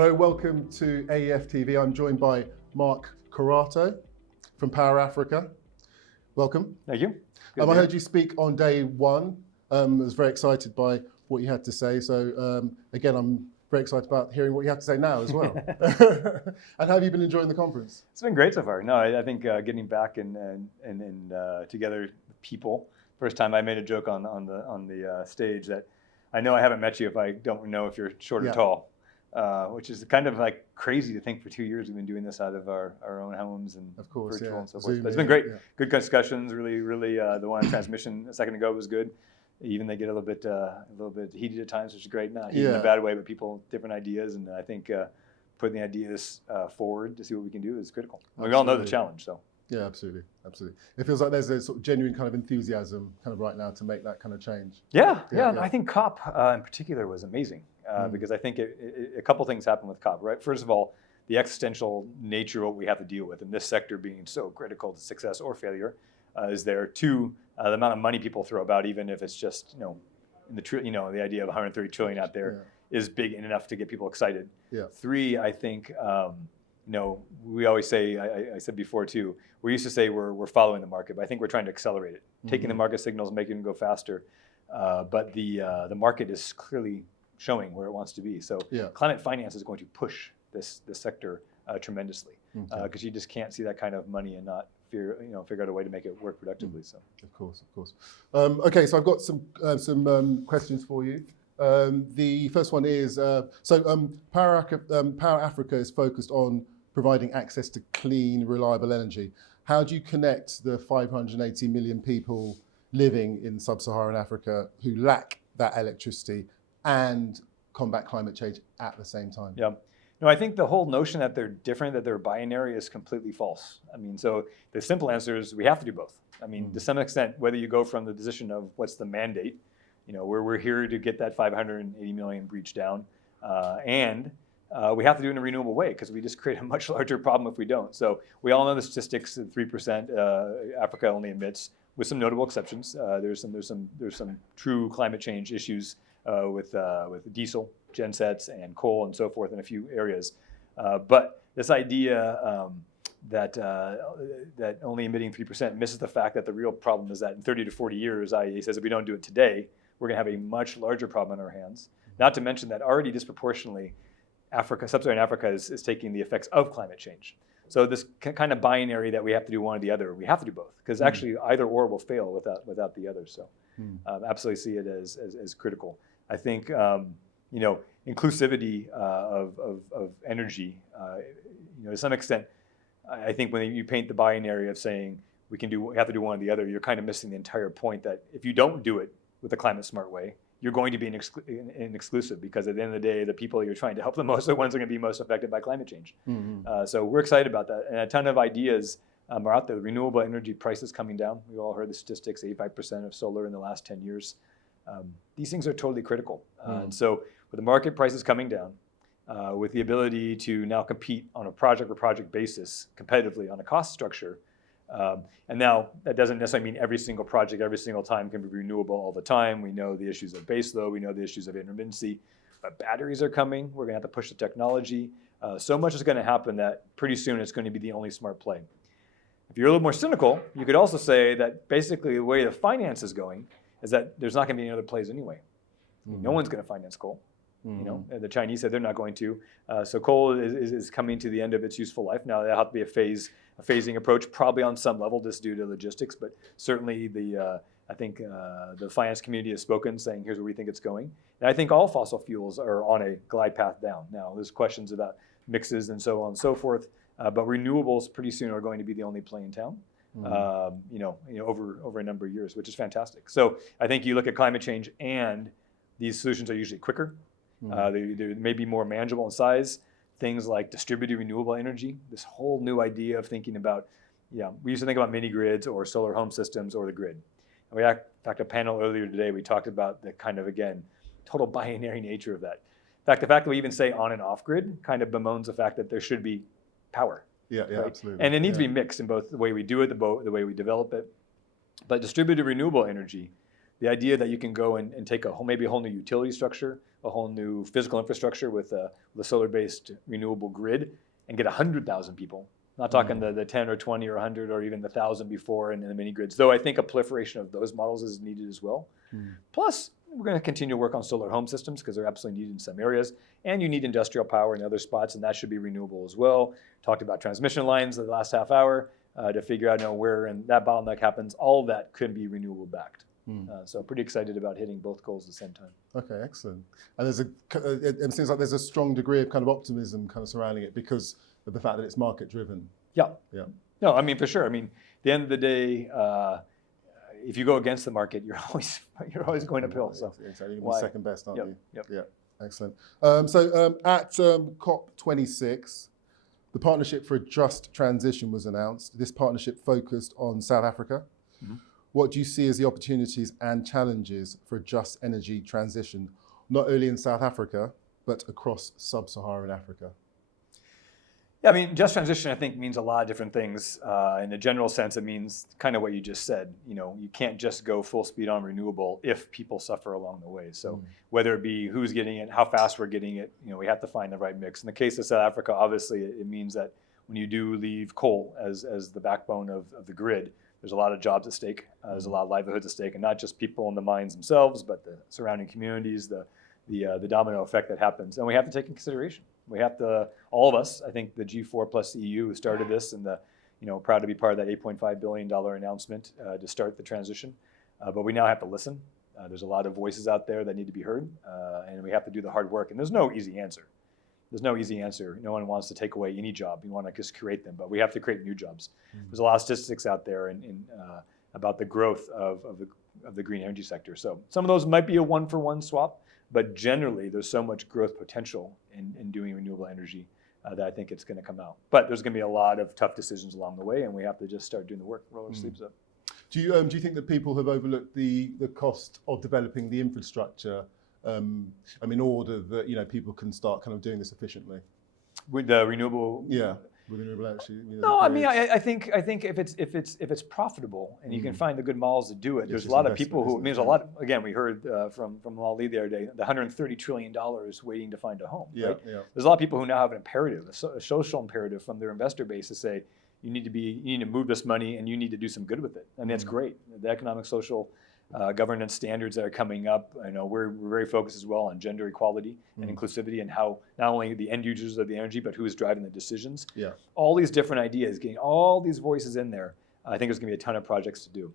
Hello, welcome to aefTV. I'm joined by Mark Carrato from Power Africa. Welcome. Thank you. I heard you speak on day one. I was very excited by what you had to say. So again, I'm very excited about hearing what you have to say now as well. And how have you been enjoying the conference? It's been great so far. No, I think getting back and together with people. First time I made a joke on the stage that I know I haven't met you if I don't know if you're short or tall. Which is kind of like crazy to think for 2 years we've been doing this out of our own homes and of course, virtual and so Zoom, forth. But it's been great. Yeah. Good discussions. Really, the one on transmission a second ago was good. Even they get a little bit heated at times, which is great. Not heated in a bad way, but people different ideas, and I think putting the ideas forward to see what we can do is critical. We all know the challenge, so. Yeah, absolutely. It feels like there's a sort of genuine kind of enthusiasm kind of right now to make that kind of change. Yeah. I think COP in particular was amazing because I think a couple things happened with COP, right? First of all, the existential nature of what we have to deal with, and this sector being so critical to success or failure is there. Two, the amount of money people throw about, even if it's just the idea of 130 trillion out there is big enough to get people excited. Yeah. Three, I think. We always say, I said before too, we used to say we're following the market, but I think we're trying to accelerate it, taking the market signals, making them go faster. But the market is clearly showing where it wants to be. So climate finance is going to push this sector tremendously because you just can't see that kind of money and not figure out a way to make it work productively. So of course. Okay, so I've got some questions for you. The first one is Power Africa is focused on providing access to clean, reliable energy. How do you connect the 580 million people living in sub-Saharan Africa who lack that electricity and combat climate change at the same time? Yeah. No, I think the whole notion that they're different, that they're binary is completely false. I mean, so the simple answer is we have to do both. I mean, to some extent, whether you go from the position of what's the mandate, we're here to get that 580 million breach down, and we have to do it in a renewable way because we just create a much larger problem if we don't. So we all know the statistics: 3% Africa only emits, with some notable exceptions. There's some true climate change issues with diesel gensets and coal and so forth in a few areas. But this idea that only emitting 3% misses the fact that the real problem is that in 30 to 40 years, IEA says if we don't do it today, we're going to have a much larger problem on our hands. Not to mention that already disproportionately, sub-Saharan Africa is taking the effects of climate change. So this kind of binary that we have to do one or the other, we have to do both because actually either or will fail without the other. So absolutely see it as critical. I think inclusivity of energy, to some extent, I think when you paint the binary of saying we have to do one or the other, you're kind of missing the entire point that if you don't do it with a climate smart way, you're going to be an exclusive because at the end of the day, the people you're trying to help the most are the ones that are going to be most affected by climate change. So we're excited about that. And a ton of ideas are out there. The renewable energy prices coming down. We all heard the statistics, 85% of solar in the last 10 years. These things are totally critical. And so with the market prices coming down, with the ability to now compete on a project-by-project basis competitively on a cost structure, and now that doesn't necessarily mean every single project, every single time can be renewable all the time. We know the issues of base load, we know the issues of intermittency, but batteries are coming. We're gonna have to push the technology. So much is gonna happen that pretty soon it's going to be the only smart play. If you're a little more cynical, you could also say that basically the way the finance is going is that there's not gonna be any other plays anyway. No one's gonna finance coal. The Chinese said they're not going to. So coal is coming to the end of its useful life. Now that'll have to be a phasing approach, probably on some level just due to logistics, but certainly I think the finance community has spoken saying here's where we think it's going. And I think all fossil fuels are on a glide path down. Now there's questions about mixes and so on and so forth, but renewables pretty soon are going to be the only play in town. Over a number of years, which is fantastic. So I think you look at climate change and these solutions are usually quicker. They may be more manageable in size. Things like distributed renewable energy, this whole new idea of thinking about, we used to think about mini grids or solar home systems or the grid. And we, in fact, a panel earlier today, we talked about the kind of, again, total binary nature of that. In fact, the fact that we even say on and off grid kind of bemoans the fact that there should be power. Yeah, right? Absolutely. And it needs to be mixed in both the way we do it, the way we develop it. But distributed renewable energy, the idea that you can go and take maybe a whole new utility structure, a whole new physical infrastructure with a solar-based renewable grid and get 100,000 people. Not talking the 10 or 20 or 100 or even the 1,000 before in the mini grids, though I think a proliferation of those models is needed as well. Plus, we're going to continue to work on solar home systems because they're absolutely needed in some areas. And you need industrial power in other spots, and that should be renewable as well. Talked about transmission lines the last half hour to figure out where and that bottleneck happens. All of that could be renewable backed. So pretty excited about hitting both goals at the same time. Okay, excellent. And it seems like there's a strong degree of kind of optimism kind of surrounding it because of the fact that it's market driven. Yeah. Yeah. No, I mean, for sure. I mean, at the end of the day, if you go against the market, you're always going uphill. So exactly, you're gonna be second best, aren't you? Yep. Yeah, excellent. At COP26, the Partnership for a Just Transition was announced. This partnership focused on South Africa. What do you see as the opportunities and challenges for a just energy transition, not only in South Africa, but across sub-Saharan Africa? Yeah, I mean, just transition, I think, means a lot of different things. In a general sense, it means kind of what you just said. You can't just go full speed on renewable if people suffer along the way. So whether it be who's getting it, how fast we're getting it, we have to find the right mix. In the case of South Africa, obviously, it means that when you do leave coal as the backbone of the grid, there's a lot of jobs at stake. There's a lot of livelihoods at stake, and not just people in the mines themselves, but the surrounding communities, the domino effect that happens. And we have to take in consideration. We have to, all of us, I think the G4 plus the EU who started this and proud to be part of that $8.5 billion announcement to start the transition. But we now have to listen. There's a lot of voices out there that need to be heard, and we have to do the hard work. And there's no easy answer. There's no easy answer. No one wants to take away any job. You want to just create them, but we have to create new jobs. There's a lot of statistics out there about the growth of the green energy sector. So some of those might be a one-for-one swap, but generally there's so much growth potential in doing renewable energy that I think it's going to come out. But there's going to be a lot of tough decisions along the way, and we have to just start doing the work, roll our sleeves up. Do you think that people have overlooked the cost of developing the infrastructure in order that people can start kind of doing this efficiently? With the renewable? Yeah. With renewable energy. No, I mean, I think if it's profitable and you can find the good models to do it, there's a lot of people who. I mean, there's a lot. Again, we heard from Ali the other day, the $130 trillion waiting to find a home. Yeah, right? yeah. There's a lot of people who now have an imperative, a social imperative from their investor base to say, you need to move this money and you need to do some good with it, and that's great. The economic, social, governance standards that are coming up. We're very focused as well on gender equality and inclusivity and how not only the end users of the energy, but who is driving the decisions. Yeah. All these different ideas, getting all these voices in there, I think there's going to be a ton of projects to do.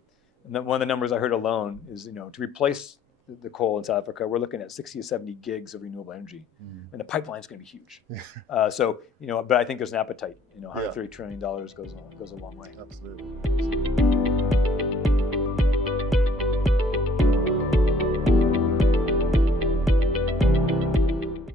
And then one of the numbers I heard alone is, to replace the coal in South Africa, we're looking at 60 to 70 gigs of renewable energy. And the pipeline's going to be huge. But I think there's an appetite. $130 trillion goes a long way. Absolutely.